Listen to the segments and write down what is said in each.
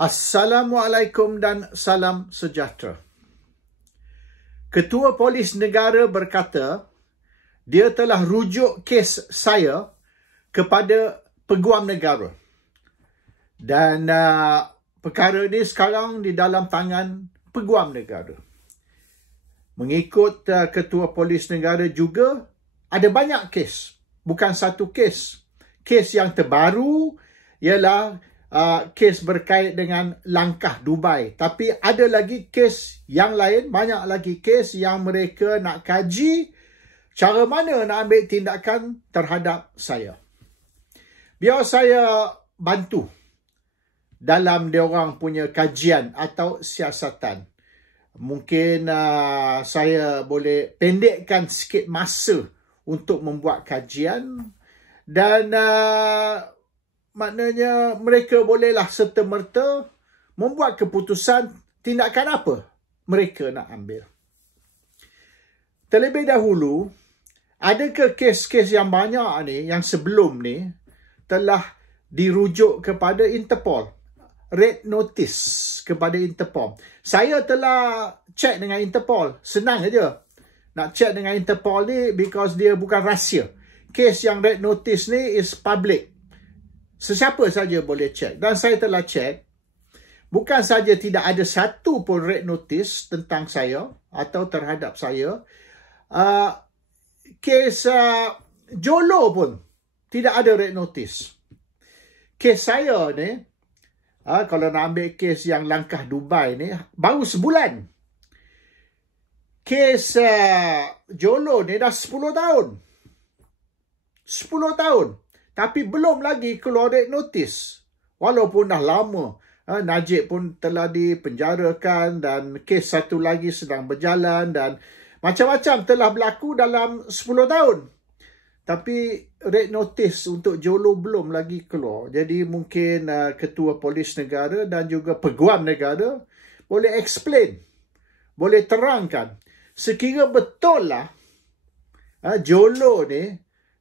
Assalamualaikum dan salam sejahtera. Ketua Polis Negara berkata dia telah rujuk kes saya kepada Peguam Negara. Dan perkara ini sekarang di dalam tangan Peguam Negara. Mengikut Ketua Polis Negara juga ada banyak kes. Bukan satu kes. Kes yang terbaru ialah kes berkait dengan langkah Dubai. Tapi ada lagi kes yang lain, banyak lagi kes yang mereka nak kaji cara mana nak ambil tindakan terhadap saya. Biar saya bantu dalam diorang punya kajian atau siasatan. Mungkin saya boleh pendekkan sikit masa untuk membuat kajian dan maknanya mereka bolehlah serta-merta membuat keputusan tindakan apa mereka nak ambil. Terlebih dahulu, adakah kes-kes yang banyak ni, yang sebelum ni, telah dirujuk kepada Interpol? Red notice kepada Interpol. Saya telah check dengan Interpol. Senang aja nak check dengan Interpol ni because dia bukan rahsia. Kes yang red notice ni is public. Sesiapa saja boleh cek. Dan saya telah cek. Bukan saja tidak ada satu pun red notice tentang saya atau terhadap saya. Kes Jolo pun tidak ada red notice. Kes saya ni, kalau nak ambil kes yang langkah Dubai ni, baru sebulan. Kes Jolo ni dah 10 tahun. 10 tahun. Tapi belum lagi keluar red notice. Walaupun dah lama. Najib pun telah dipenjarakan dan kes satu lagi sedang berjalan dan macam-macam telah berlaku dalam 10 tahun. Tapi red notice untuk Jolo belum lagi keluar. Jadi mungkin Ketua Polis Negara dan juga Peguam Negara boleh explain. Boleh terangkan. Sekira betul lah Jolo ni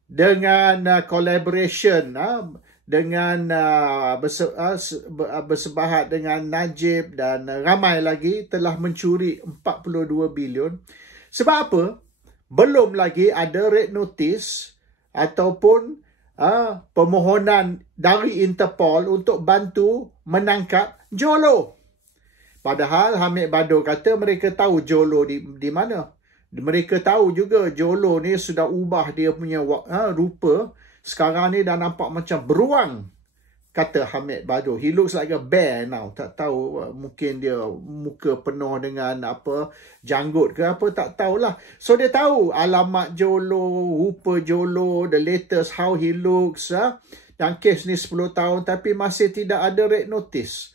dengan collaboration dengan bersebahat dengan Najib dan ramai lagi telah mencuri 42 bilion. Sebab apa? Belum lagi ada red notice ataupun permohonan dari Interpol untuk bantu menangkap Jolo. Padahal Hamid Bado kata mereka tahu Jolo di mana. Mereka tahu juga Jolo ni sudah ubah dia punya rupa. Sekarang ni dah nampak macam beruang, kata Hamid Bado. He looks like a bear now. Tak tahu, mungkin dia muka penuh dengan janggut ke apa, tak tahulah. So dia tahu alamat Jolo, rupa Jolo, the latest how he looks. Dan kes ni 10 tahun tapi masih tidak ada red notice.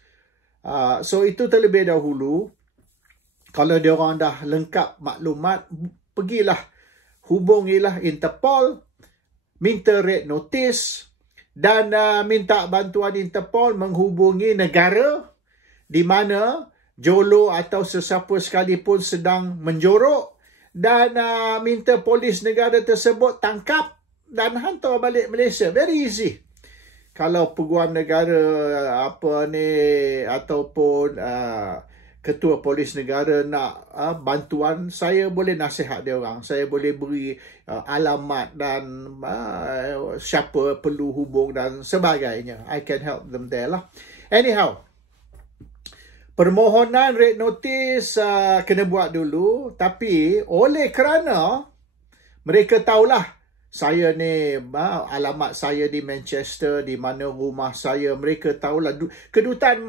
So itu terlebih dahulu. Kalau diorang dah lengkap maklumat, pergilah, hubungilah Interpol, minta red notice dan minta bantuan Interpol menghubungi negara di mana Jolo atau sesiapa sekalipun sedang menjorok dan minta polis negara tersebut tangkap dan hantar balik Malaysia. Very easy. Kalau Peguam Negara ataupun Ketua Polis Negara nak bantuan, saya boleh nasihat dia orang. Saya boleh beri alamat dan siapa perlu hubung dan sebagainya. I can help them there lah. Anyhow, permohonan red notice kena buat dulu. Tapi oleh kerana mereka tahulah saya ni, alamat saya di Manchester, di mana rumah saya. Mereka tahulah. Kedutaan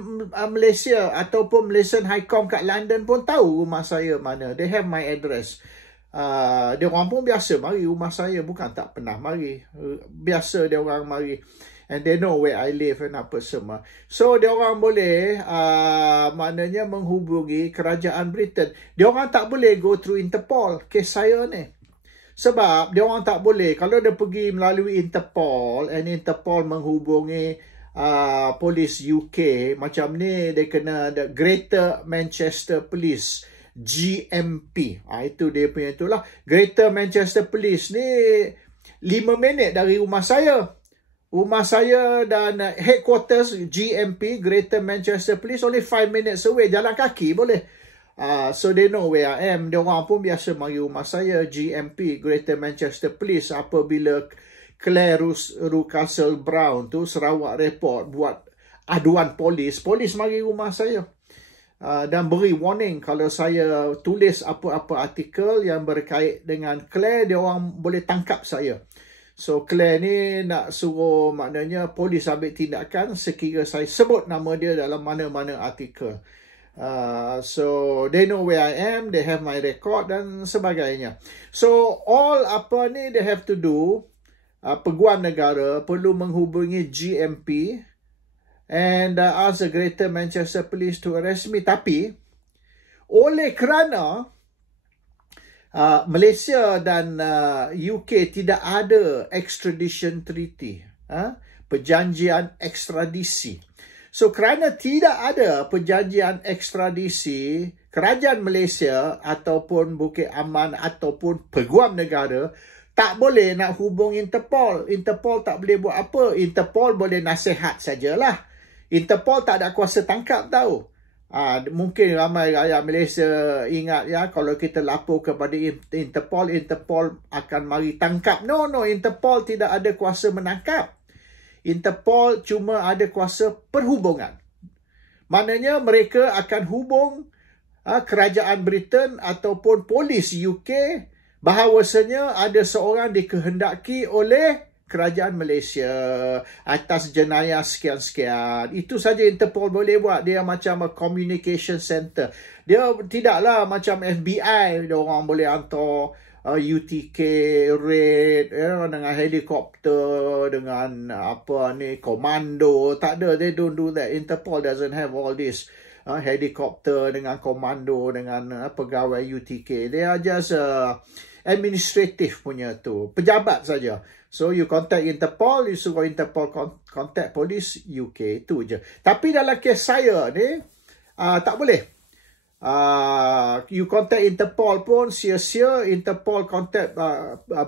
Malaysia ataupun Malaysian High Com kat London pun tahu rumah saya mana. They have my address. Dia orang pun biasa mari rumah saya. Bukan tak pernah mari. Biasa dia orang mari. And they know where I live and apa semua. So, dia orang boleh maknanya menghubungi kerajaan Britain. Dia orang tak boleh go through Interpol. Kes saya ni. Sebab dia orang tak boleh. Kalau dia pergi melalui Interpol and Interpol menghubungi polis UK, macam ni dia kena the Greater Manchester Police, GMP. Itu dia punya itulah. Greater Manchester Police ni 5 minit dari rumah saya. Rumah saya dan headquarters GMP, Greater Manchester Police, only 5 minutes away. Jalan kaki boleh. So they know where I am. Dia orang pun biasa mari rumah saya, GMP, Greater Manchester Police. Apabila Claire Russell Brown tu Sarawak Report buat aduan polis mari rumah saya. Dan beri warning kalau saya tulis apa-apa artikel yang berkait dengan Claire, dia orang boleh tangkap saya. So Claire ni nak suruh maknanya polis ambil tindakan sekira saya sebut nama dia dalam mana-mana artikel. So they know where I am, they have my record dan sebagainya. So all apa ni they have to do, peguam negara perlu menghubungi GMP and ask the Greater Manchester Police to arrest me. Tapi oleh kerana Malaysia dan UK tidak ada extradition treaty, perjanjian ekstradisi. So kerana tidak ada perjanjian ekstradisi, kerajaan Malaysia ataupun Bukit Aman ataupun peguam negara tak boleh nak hubung Interpol. Interpol tak boleh buat apa. Interpol boleh nasihat sajalah. Interpol tak ada kuasa tangkap tahu. Mungkin ramai rakyat Malaysia ingat ya, kalau kita lapor kepada Interpol, Interpol akan mari tangkap. No, Interpol tidak ada kuasa menangkap. Interpol cuma ada kuasa perhubungan. Maknanya mereka akan hubung kerajaan Britain ataupun polis UK bahawasanya ada seorang dikehendaki oleh kerajaan Malaysia atas jenayah sekian-sekian. Itu saja Interpol boleh buat. Dia macam a communication center. Dia tidaklah macam FBI. Dia orang boleh hantar UTK, raid, dengan helikopter, dengan apa ni, komando. Tak ada. They don't do that. Interpol doesn't have all this. Helikopter dengan komando, dengan pegawai UTK. They are just administrative punya tu. Pejabat saja. So you contact Interpol, you suruh Interpol contact polis UK, itu je. Tapi dalam kes saya ni, tak boleh. You contact Interpol pun sia-sia, Interpol contact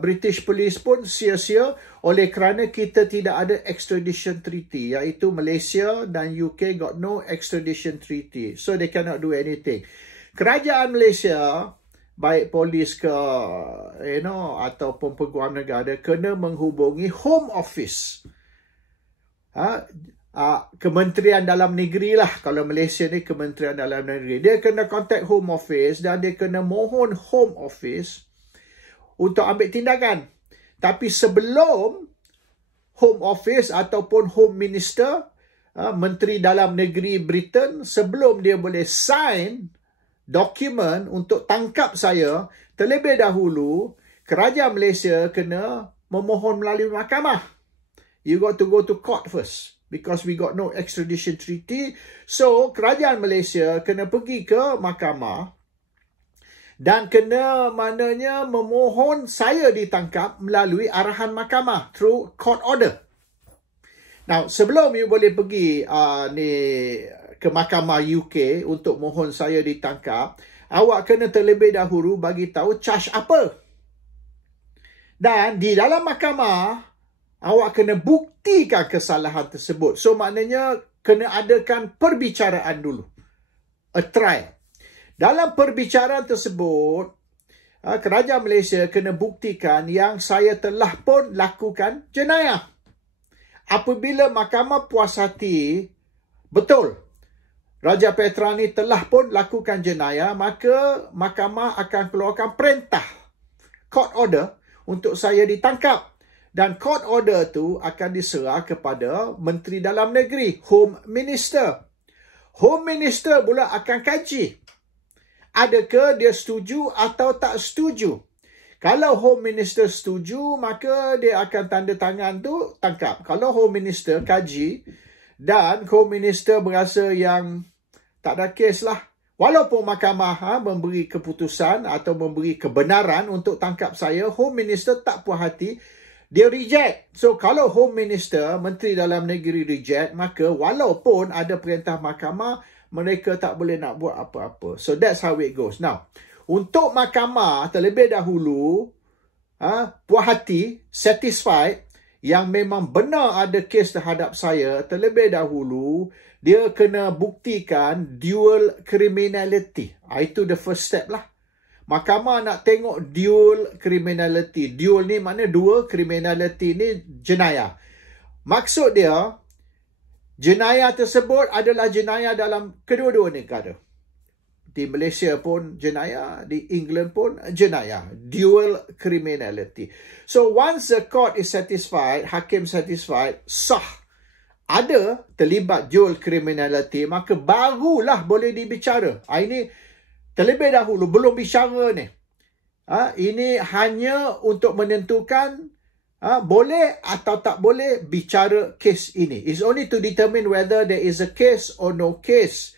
British Police pun sia-sia, oleh kerana kita tidak ada extradition treaty, iaitu Malaysia dan UK got no extradition treaty. So they cannot do anything. Kerajaan Malaysia, baik polis ke, ataupun peguam negara, kena menghubungi Home Office. Kementerian Dalam Negeri lah. Kalau Malaysia ni Kementerian Dalam Negeri. Dia kena contact Home Office dan dia kena mohon Home Office untuk ambil tindakan. Tapi sebelum Home Office ataupun Home Minister, Menteri Dalam Negeri Britain, sebelum dia boleh sign dokumen untuk tangkap saya, terlebih dahulu kerajaan Malaysia kena memohon melalui mahkamah. You got to go to court first because we got no extradition treaty. So kerajaan Malaysia kena pergi ke mahkamah dan kena maknanya memohon saya ditangkap melalui arahan mahkamah through court order. Now sebelum you boleh pergi ke mahkamah UK untuk mohon saya ditangkap, awak kena terlebih dahulu bagi tahu charge apa. Dan di dalam mahkamah, awak kena buktikan kesalahan tersebut. So maknanya kena adakan perbicaraan dulu. A trial. Dalam perbicaraan tersebut, kerajaan Malaysia kena buktikan yang saya telah pun lakukan jenayah. Apabila mahkamah puas hati, betul, Raja Petra ni telah pun lakukan jenayah, maka mahkamah akan keluarkan perintah, court order, untuk saya ditangkap. Dan court order tu akan diserah kepada Menteri Dalam Negeri, Home Minister. Home Minister pula akan kaji, adakah dia setuju atau tak setuju. Kalau Home Minister setuju, maka dia akan tanda tangan tu tangkap. Kalau Home Minister kaji, dan Home Minister berasa yang tak ada kes lah, walaupun mahkamah memberi keputusan atau memberi kebenaran untuk tangkap saya, Home Minister tak puas hati, dia reject. So kalau Home Minister, Menteri Dalam Negeri reject, maka walaupun ada perintah mahkamah, mereka tak boleh nak buat apa-apa. So that's how it goes. Now, untuk mahkamah terlebih dahulu puas hati, satisfied, yang memang benar ada kes terhadap saya, terlebih dahulu, dia kena buktikan dual criminality. Itu the first step lah. Mahkamah nak tengok dual criminality. Dual ni makna dua, criminality ni jenayah. Maksud dia, jenayah tersebut adalah jenayah dalam kedua-dua negara. Di Malaysia pun jenayah, di England pun jenayah. Dual criminality. So once the court is satisfied, hakim satisfied, sah, ada terlibat dual criminality, maka barulah boleh dibicara. Ini terlebih dahulu belum bicara ni. Ini hanya untuk menentukan boleh atau tak boleh bicara kes ini. It's only to determine whether there is a case or no case.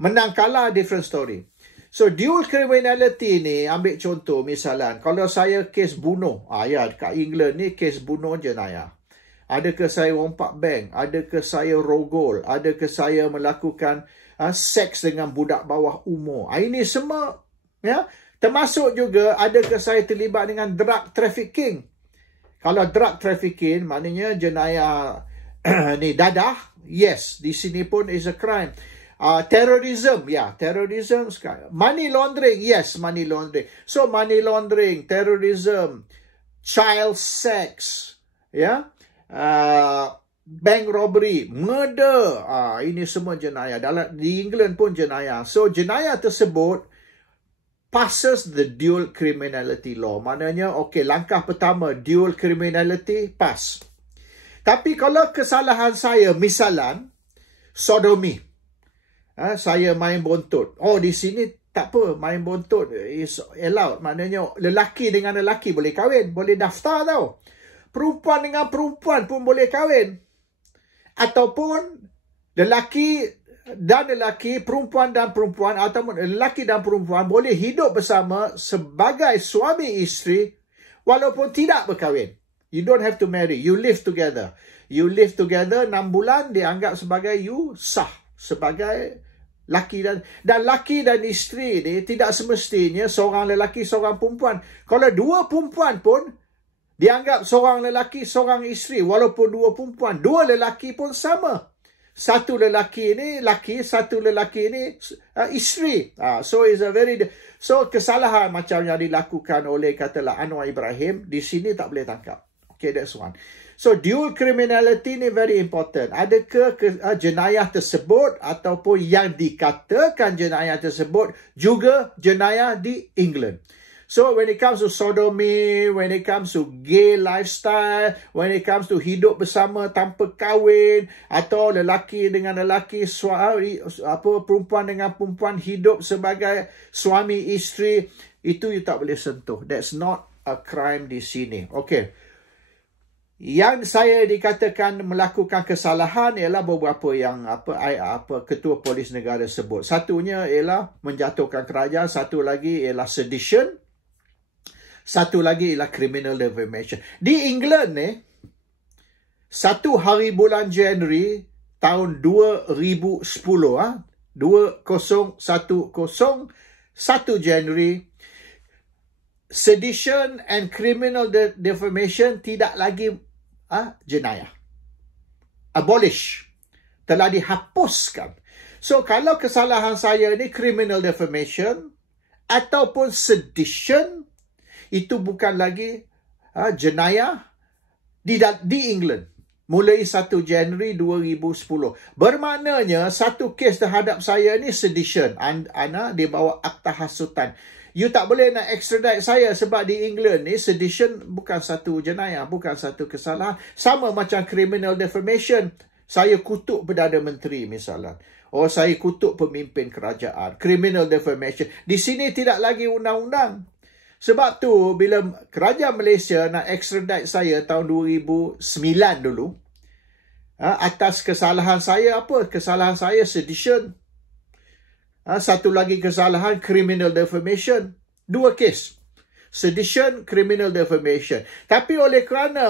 Menang kalah different story. So dual criminality ni, ambil contoh misalan, kalau saya kes bunuh, ya kat England ni kes bunuh jenayah. Adakah saya rompak bank? Adakah saya rogol? Adakah saya melakukan seks dengan budak bawah umur? Ini semua, ya. Termasuk juga adakah saya terlibat dengan drug trafficking? Kalau drug trafficking maknanya jenayah ni dadah, yes, di sini pun is a crime. Terrorism, terrorism. Money laundering, yes, money laundering. So money laundering, terrorism, child sex, bank robbery, murder, ini semua jenayah. Di England pun jenayah. So jenayah tersebut passes the dual criminality law. Maknanya, langkah pertama, dual criminality, pass. Tapi kalau kesalahan saya, misalan, sodomi. Saya main bontot. Di sini tak apa, main bontot is allowed. Maknanya lelaki dengan lelaki boleh kahwin, boleh daftar tau. Perempuan dengan perempuan pun boleh kahwin. Ataupun lelaki dan lelaki, perempuan dan perempuan, ataupun lelaki dan perempuan boleh hidup bersama sebagai suami isteri walaupun tidak berkahwin. You don't have to marry. You live together. You live together 6 bulan, dianggap sebagai you sah. Sebagai laki dan laki dan isteri ni tidak semestinya seorang lelaki, seorang perempuan. Kalau dua perempuan pun dianggap seorang lelaki, seorang isteri. Walaupun dua perempuan, dua lelaki pun sama. Satu lelaki ni laki, satu lelaki ni isteri. So kesalahan macam yang dilakukan oleh katalah Anwar Ibrahim, di sini tak boleh tangkap. Okay, that's one. So dual criminality ni very important. Adakah jenayah tersebut ataupun yang dikatakan jenayah tersebut juga jenayah di England. So when it comes to sodomy, when it comes to gay lifestyle, when it comes to hidup bersama tanpa kahwin, atau lelaki dengan lelaki, perempuan dengan perempuan hidup sebagai suami isteri, itu you tak boleh sentuh. That's not a crime di sini. Okay. Yang saya dikatakan melakukan kesalahan ialah beberapa yang ketua polis negara sebut. Satunya ialah menjatuhkan kerajaan, satu lagi ialah sedition, satu lagi ialah criminal defamation. Di England ni, 1 hari bulan Januari tahun 2010, 2010, 1 Januari, sedition and criminal defamation tidak lagi jenayah. Abolish. Telah dihapuskan. So, kalau kesalahan saya ni criminal defamation ataupun sedition, itu bukan lagi jenayah di England. Mulai 1 Januari 2010. Bermaknanya, satu kes terhadap saya ni sedition. Di bawah akta hasutan. You tak boleh nak extradite saya sebab di England ni sedition bukan satu jenayah, bukan satu kesalahan. Sama macam criminal defamation. Saya kutuk Perdana Menteri misalnya. Saya kutuk pemimpin kerajaan. Criminal defamation. Di sini tidak lagi undang-undang. Sebab tu bila kerajaan Malaysia nak extradite saya tahun 2009 dulu, atas kesalahan saya apa? Kesalahan saya sedition. Satu lagi kesalahan criminal defamation. 2 kes. Sedition, criminal defamation. Tapi oleh kerana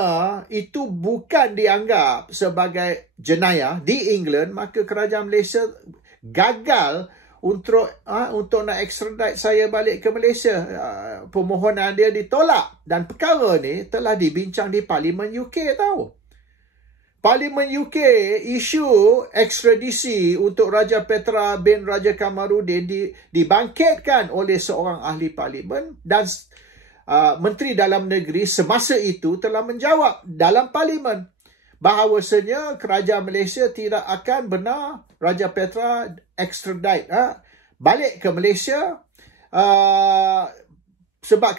itu bukan dianggap sebagai jenayah di England, maka kerajaan Malaysia gagal untuk nak extradite saya balik ke Malaysia. Permohonan dia ditolak dan perkara ni telah dibincang di Parlimen UK tahu. Parlimen UK isu ekstradisi untuk Raja Petra bin Raja Kamarudin dibangkitkan oleh seorang ahli parlimen dan Menteri Dalam Negeri semasa itu telah menjawab dalam parlimen bahawasanya kerajaan Malaysia tidak akan benar Raja Petra extradite balik ke Malaysia sebab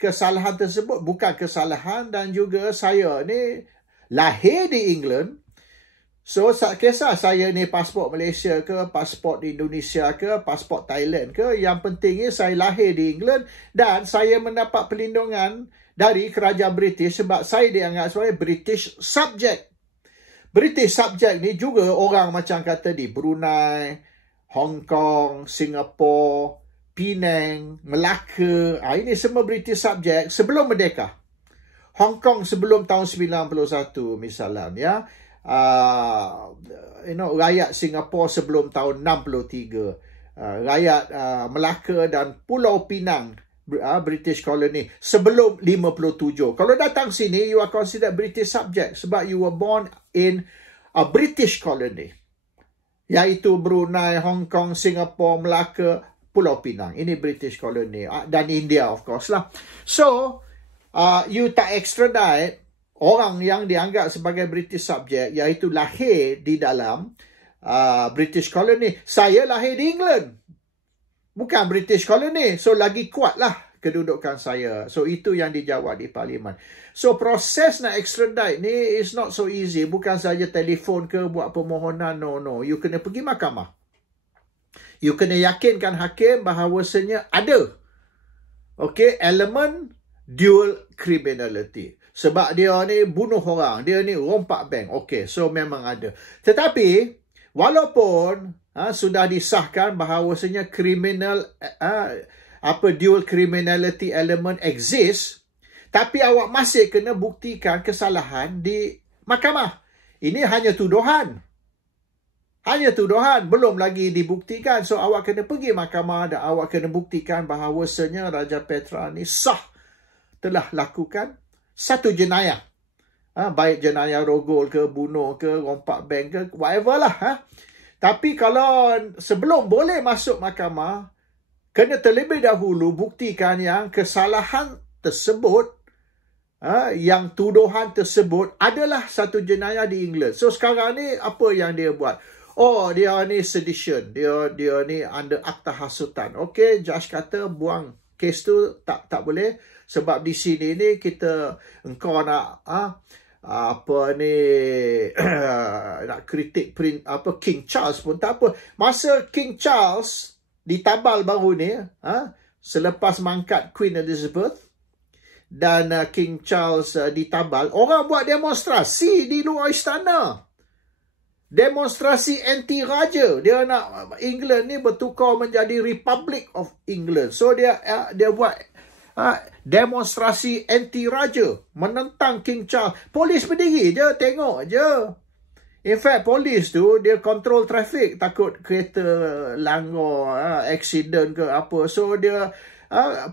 kesalahan tersebut bukan kesalahan dan juga saya ni lahir di England. So, tak kisah saya ni pasport Malaysia ke, pasport Indonesia ke, pasport Thailand ke. Yang pentingnya saya lahir di England dan saya mendapat perlindungan dari kerajaan British sebab saya dianggap sebagai British subject. British subject ni juga orang macam kata di Brunei, Hong Kong, Singapura, Penang, Melaka. Ini semua British subject sebelum merdeka. Hong Kong sebelum tahun 91 misalnya, rakyat Singapura sebelum tahun 63, rakyat Melaka dan Pulau Pinang, British colony sebelum 57. Kalau datang sini, you are considered British subject sebab you were born in a British colony, iaitu Brunei, Hong Kong, Singapura, Melaka, Pulau Pinang. Ini British colony dan India of course lah. So you tak extradite orang yang dianggap sebagai British subject, iaitu lahir di dalam British colony. Saya lahir di England, bukan British colony. So lagi kuatlah kedudukan saya. So itu yang dijawab di parlimen. So proses nak extradite ni is not so easy. Bukan saja telefon ke buat permohonan. No. You kena pergi mahkamah. You kena yakinkan hakim bahawasanya ada elemen dual criminality. Sebab dia ni bunuh orang, dia ni rompak bank. So memang ada. Tetapi walaupun sudah disahkan bahawasanya dual criminality element exist, tapi awak masih kena buktikan kesalahan di mahkamah. Ini hanya tuduhan. Belum lagi dibuktikan. So awak kena pergi mahkamah dan awak kena buktikan bahawasanya Raja Petra ni sah telah lakukan satu jenayah. Baik jenayah rogol ke, bunuh ke, rompak bank ke, whatever lah. Tapi kalau sebelum boleh masuk mahkamah, kena terlebih dahulu buktikan yang kesalahan tersebut, yang tuduhan tersebut adalah satu jenayah di England. So sekarang ni apa yang dia buat? Dia ni sedition. Dia ni under akta hasutan. Judge kata buang kes tu tak boleh. Sebab di sini ni engkau nak nak kritik King Charles pun tak apa. Masa King Charles ditabal baru ni, selepas mangkat Queen Elizabeth dan King Charles ditabal, orang buat demonstrasi di luar istana. Demonstrasi anti-raja. Dia nak England ni bertukar menjadi Republic of England. So dia buat demonstrasi anti-raja, menentang King Charles. Polis berdiri je, tengok je. In fact, polis tu dia control traffic, takut kereta langgar, accident ke apa. So dia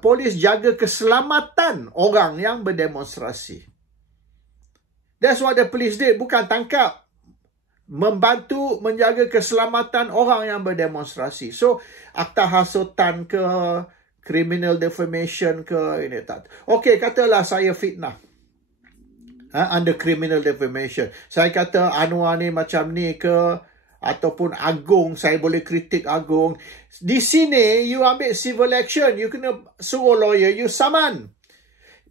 polis jaga keselamatan orang yang berdemonstrasi. That's what the police did, bukan tangkap. Membantu menjaga keselamatan orang yang berdemonstrasi. So akta hasutan ke, criminal defamation ke, ini tak. Katalah saya fitnah. Under criminal defamation. Saya kata Anwar ni macam ni ke, ataupun Agong, saya boleh kritik Agong. Di sini, you ambil civil action. You kena suruh lawyer, you saman.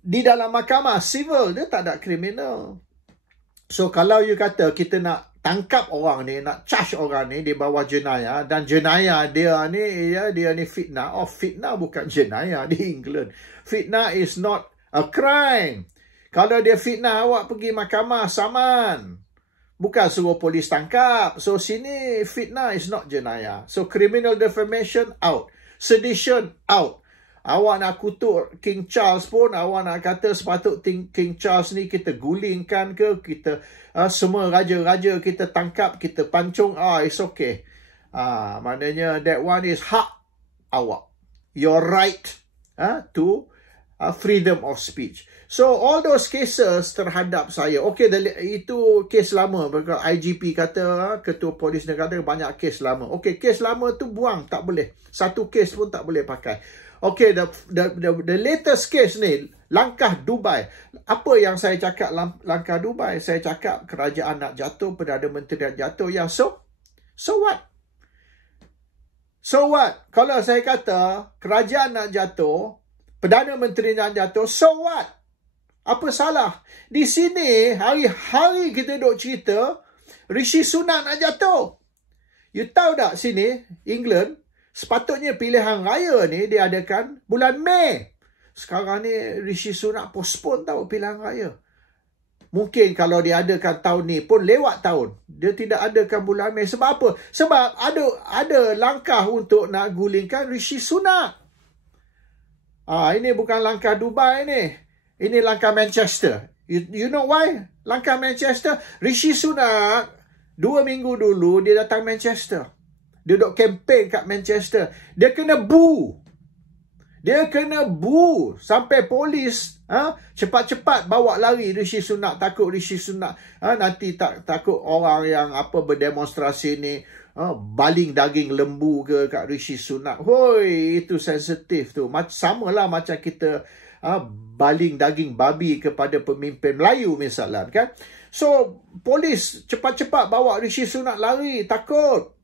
Di dalam mahkamah, civil, dia tak ada criminal. So, kalau you kata kita nak tangkap orang ni, nak charge orang ni di bawah jenayah, dan jenayah dia ni fitnah. Fitnah bukan jenayah di England. Fitnah is not a crime. Kalau dia fitnah, awak pergi mahkamah, saman. Bukan suruh polis tangkap. So sini fitnah is not jenayah. So criminal defamation out. Sedition out. Awak nak kutuk King Charles pun, awak nak kata sepatut King Charles ni kita gulingkan ke, kita semua raja-raja kita tangkap, kita pancung, it's okay. Maknanya that one is hak awak. Your right to freedom of speech. So all those cases terhadap saya, okay, itu kes lama. IGP kata, Ketua Polis Negara banyak kes lama. Okay, kes lama tu buang, tak boleh. Satu kes pun tak boleh pakai. Okay, the latest case ni, langkah Dubai. Apa yang saya cakap langkah Dubai? Saya cakap kerajaan nak jatuh, Perdana Menteri nak jatuh. Ya, so what? So what? Kalau saya kata kerajaan nak jatuh, Perdana Menteri nak jatuh, so what? Apa salah? Di sini, hari-hari kita duk cerita, Rishi Sunak nak jatuh. You tahu tak sini, England, sepatutnya pilihan raya ni diadakan bulan Mei. Sekarang ni Rishi Sunak postpone tahu pilihan raya. Mungkin kalau diadakan tahun ni pun lewat tahun. Dia tidak adakan bulan Mei. Sebab apa? Sebab ada langkah untuk nak gulingkan Rishi Sunak. Ini bukan langkah Dubai ni. Ini langkah Manchester. You know why? Langkah Manchester. Rishi Sunak 2 minggu dulu dia datang Manchester. Dia duk kempen kat Manchester. Dia kena boo. Sampai polis cepat-cepat bawa lari Rishi Sunak. Takut Rishi Sunak nanti takut orang yang berdemonstrasi ni baling daging lembu ke kat Rishi Sunak. Hoi, itu sensitif tu. Samalah macam kita baling daging babi kepada pemimpin Melayu misalnya, kan? So polis cepat-cepat bawa Rishi Sunak lari, takut.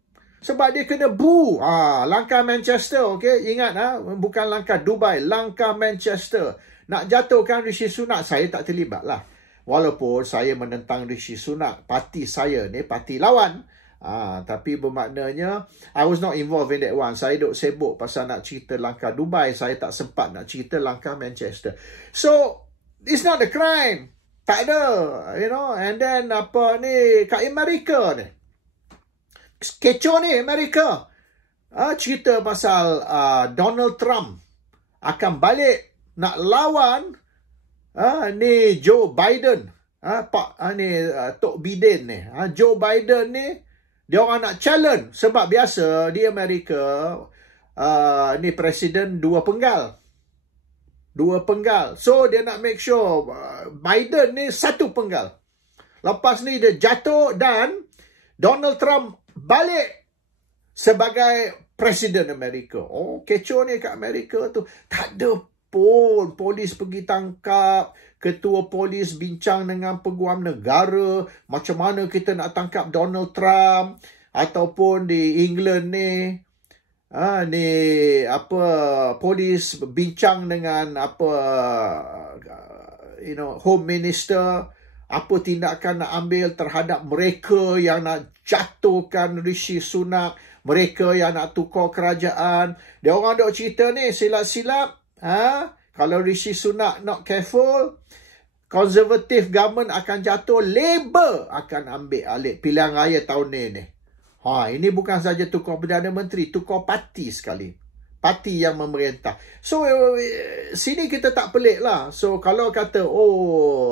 Sebab dia kena boo. Langkah Manchester, okay? Ingat, bukan langkah Dubai, langkah Manchester. Nak jatuhkan Rishi Sunak, saya tak terlibat lah. Walaupun saya menentang Rishi Sunak, parti saya ni parti lawan. Tapi bermaknanya, I was not involved in that one. Saya duk sibuk pasal nak cerita langkah Dubai. Saya tak sempat nak cerita langkah Manchester. So, it's not a crime. Tak ada, you know. And then, kat Amerika ni. Kecoh ni Amerika. Cerita pasal Donald Trump akan balik nak lawan ni Joe Biden. Tok Biden ni. Joe Biden ni dia orang nak challenge. Sebab biasa di Amerika ni presiden dua penggal. So dia nak make sure Biden ni satu penggal. Lepas ni dia jatuh dan Donald Trump balik sebagai presiden Amerika. Kecoh ni kat Amerika tu. Tak ada pun polis pergi tangkap. Ketua polis bincang dengan peguam negara. Macam mana kita nak tangkap Donald Trump. Ataupun di England ni. Polis bincang dengan Home Minister. Apa tindakan nak ambil terhadap mereka yang nak jatuhkan Rishi Sunak. Mereka yang nak tukar kerajaan. Dia orang duk cerita ni silap-silap. Kalau Rishi Sunak not careful, Conservative government akan jatuh, Labour akan ambil alih pilihan raya tahun ni. Ini bukan saja tukar Perdana Menteri, tukar parti sekali. Parti yang memerintah. So, sini kita tak pelik lah. So, kalau kata,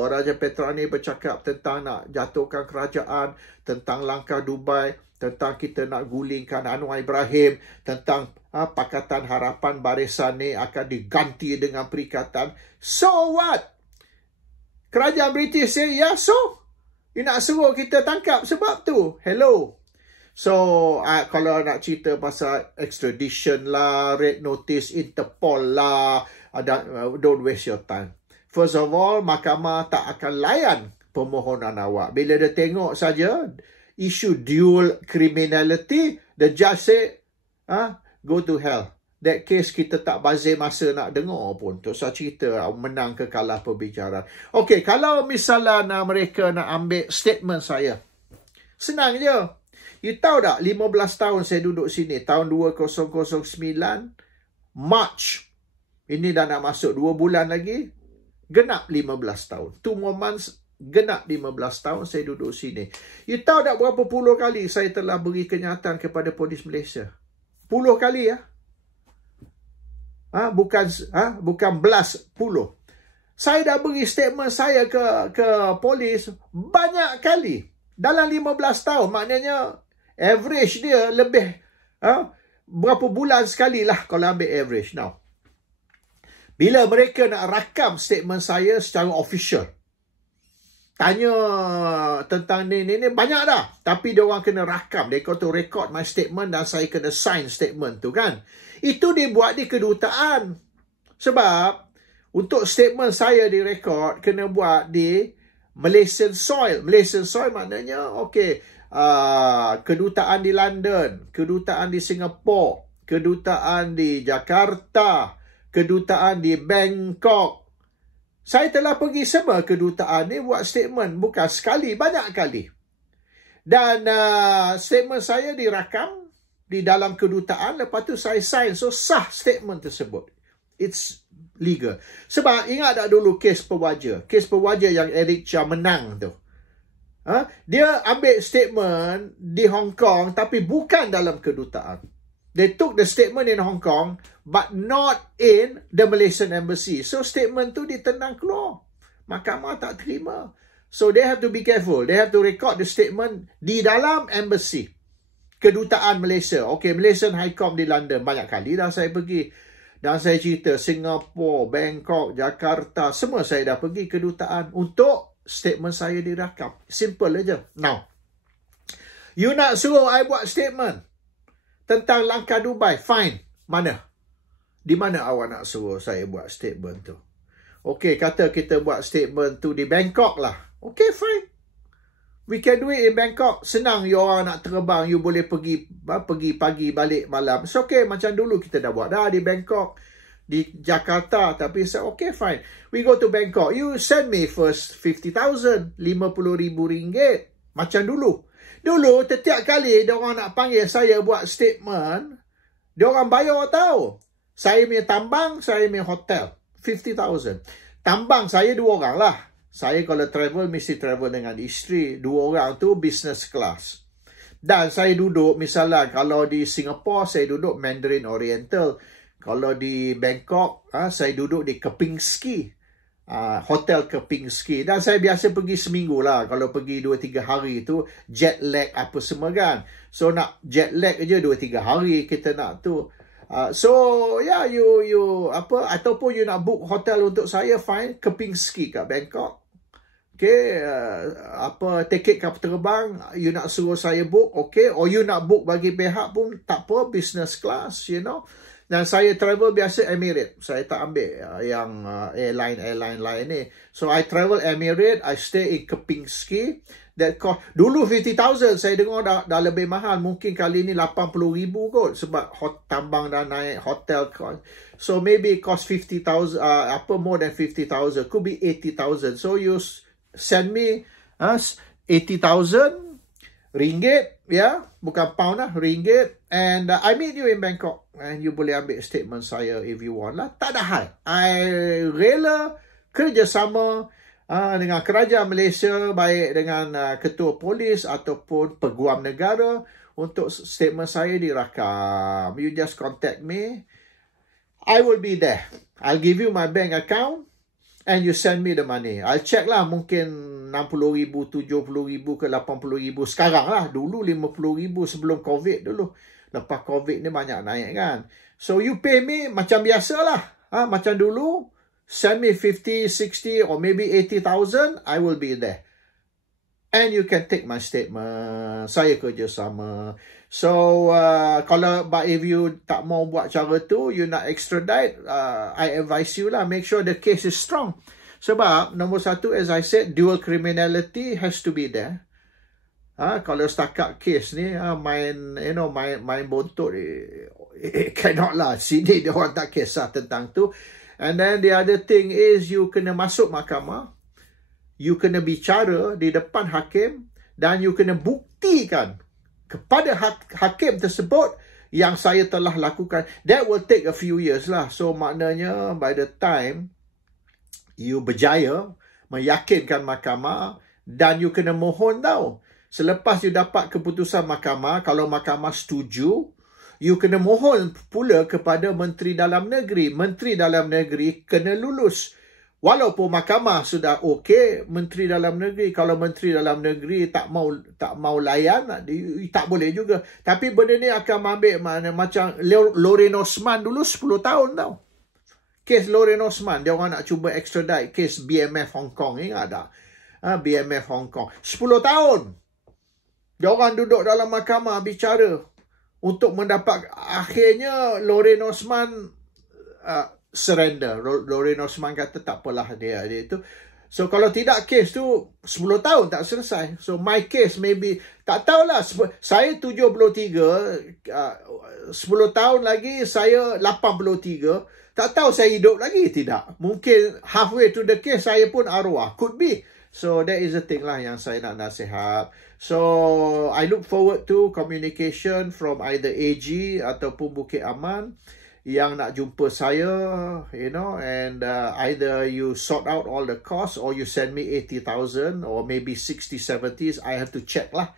Raja Petra ni bercakap tentang nak jatuhkan kerajaan, tentang langkah Dubai, tentang kita nak gulingkan Anwar Ibrahim, tentang Pakatan Harapan Barisan ni akan diganti dengan Perikatan. So what? Kerajaan British say, ya, so? You nak suruh kita tangkap sebab tu. Hello. So, kalau nak cerita pasal extradition lah, red notice, Interpol lah, don't waste your time. First of all, mahkamah tak akan layan permohonan awak. Bila dia tengok saja, isu dual criminality, the judge say, go to hell. That case kita tak bazir masa nak dengar pun. Untuk saya cerita menang ke kalah perbicaraan. Okey, kalau misalnya mereka nak ambil statement saya, senang je. You tahu tak, 15 tahun saya duduk sini. Tahun 2009, March. Ini dah nak masuk 2 bulan lagi. Genap 15 tahun. 2 more months, genap 15 tahun saya duduk sini. You tahu tak berapa puluh kali saya telah beri kenyataan kepada polis Malaysia? Puluh kali ya. Bukan belas, puluh. Saya dah beri statement saya ke polis banyak kali. Dalam 15 tahun. Maknanya Average dia lebih berapa bulan sekali lah kalau ambil average. Now, bila mereka nak rakam statement saya secara official, tanya tentang ni banyak dah. Tapi dia orang kena rakam. Dia kata record my statement dan saya kena sign statement tu kan. Itu dibuat di kedutaan. Sebab untuk statement saya direkod kena buat di Malaysian soil. Malaysian soil maknanya kedutaan di London, kedutaan di Singapura, kedutaan di Jakarta, kedutaan di Bangkok. Saya telah pergi semua kedutaan ni buat statement. Bukan sekali, banyak kali. Dan statement saya dirakam di dalam kedutaan. Lepas tu saya sign. So sah statement tersebut. It's legal. Sebab ingat tak dulu kes Pewaja. Kes Pewaja yang Eric Chia menang tu. Dia ambil statement di Hong Kong tapi bukan dalam kedutaan. They took the statement in Hong Kong but not in the Malaysian Embassy. So statement tu ditendang keluar. Mahkamah tak terima. So they have to be careful. They have to record the statement di dalam embassy. Kedutaan Malaysia. Malaysian High Comm di London. Banyak kali dah saya pergi. Dan saya cerita Singapura, Bangkok, Jakarta. Semua saya dah pergi kedutaan untuk statement saya dirakam. Simple aja. Now, you nak suruh I buat statement tentang langkah Dubai, fine. Mana? Di mana awak nak suruh saya buat statement tu? Kata kita buat statement tu di Bangkok lah. Fine. We can do it in Bangkok. Senang you orang nak terbang, you boleh pergi pagi, balik malam. It's macam dulu kita dah buat dah di Bangkok, di Jakarta. Tapi fine. We go to Bangkok. You send me first 50,000, 50,000 ringgit. Macam dulu. Dulu, setiap kali diorang nak panggil saya buat statement, diorang bayar tahu. Saya punya tambang, saya punya hotel. 50,000. Tambang saya 2 orang lah. Saya kalau travel, mesti travel dengan isteri. 2 orang tu business class. Dan saya duduk, misalnya kalau di Singapura, saya duduk Mandarin Oriental. Kalau di Bangkok, saya duduk di Kempinski. Hotel Kempinski. Dan saya biasa pergi seminggu lah. Kalau pergi 2-3 hari tu jet lag apa semua kan. So nak jet lag aja 2-3 hari kita nak tu. You ataupun you nak book hotel untuk saya, fine, Kempinski kat Bangkok. Tiket kapal terbang you nak suruh saya book, or you nak book bagi pihak pun tak apa, business class, Dan saya travel biasa Emirates. Saya tak ambil yang airline lain ni. So I travel Emirates, I stay in Kempinski. That cost, dulu 50,000 saya dengar dah lebih mahal. Mungkin kali ni 80,000 kot. Sebab tambang dah naik, hotel cost. So maybe cost 50,000, more than 50,000. Could be 80,000. So you send me 80,000 ringgit, bukan pound lah, ringgit. And I meet you in Bangkok. And you boleh ambil statement saya if you want lah. Tak ada hal. I rela kerjasama dengan kerajaan Malaysia, baik dengan ketua polis ataupun peguam negara untuk statement saya dirakam. You just contact me. I will be there. I'll give you my bank account and you send me the money. I'll check lah, mungkin 60,000, 70,000 ke 80,000 sekarang lah. Dulu 50,000 sebelum COVID dulu. Lepas COVID ni banyak naik kan. So you pay me macam biasa lah. Macam dulu. Send me 50, 60 or maybe 80,000. I will be there. And you can take my statement. Saya kerjasama. So but if you tak mau buat cara tu, you nak extradite, I advise you lah, make sure the case is strong. Sebab nombor satu, as I said, dual criminality has to be there. Kalau setakat kes ni main bontot, cannot lah. Sini dia orang tak kisah tentang tu. And then the other thing is you kena masuk mahkamah, you kena bicara di depan hakim dan you kena buktikan kepada hakim tersebut yang saya telah lakukan. That will take a few years lah. So maknanya by the time you berjaya meyakinkan mahkamah, dan you kena mohon tau. Selepas you dapat keputusan mahkamah, kalau mahkamah setuju, you kena mohon pula kepada Menteri Dalam Negeri. Menteri Dalam Negeri kena lulus Walaupun mahkamah sudah okey, Menteri Dalam Negeri, kalau Menteri Dalam Negeri tak mau layan, tak boleh juga. Tapi benda ni akan ambil macam Lorraine Osman dulu 10 tahun tau. Kes Lorraine Osman, dia orang nak cuba extradite kes BMF Hong Kong, ingat tak? BMF Hong Kong. 10 tahun. Dia orang duduk dalam mahkamah bicara untuk mendapat, akhirnya Lorraine Osman surrender. Lorraine Osman kata tak apalah dia itu. So kalau tidak kes tu 10 tahun tak selesai. So my case maybe tak tahulah, saya 73, 10 tahun lagi saya 83. Tak tahu saya hidup lagi tidak. Mungkin halfway to the case saya pun arwah. Could be. So that is the thing lah yang saya nak nasihat. So I look forward to communication from either AG ataupun Bukit Aman yang nak jumpa saya, you know, and either you sort out all the costs or you send me 80,000 or maybe 60, 70s. I have to check lah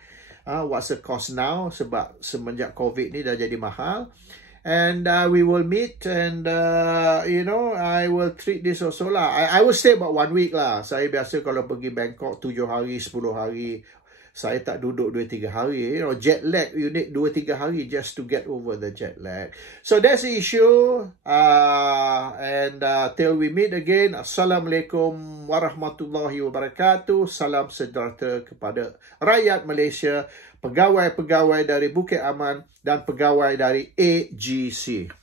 what's the cost now, sebab semenjak COVID ni dah jadi mahal. And we will meet and, you know, I will treat this also lah. I will stay about 1 week lah. Saya biasa kalau pergi Bangkok 7 hari, 10 hari. Saya tak duduk 2-3 hari. You know, jet lag, you need 2-3 hari just to get over the jet lag. So that's the issue. And till we meet again, Assalamualaikum warahmatullahi wabarakatuh. Salam sejahtera kepada rakyat Malaysia, pegawai-pegawai dari Bukit Aman dan pegawai dari AGC.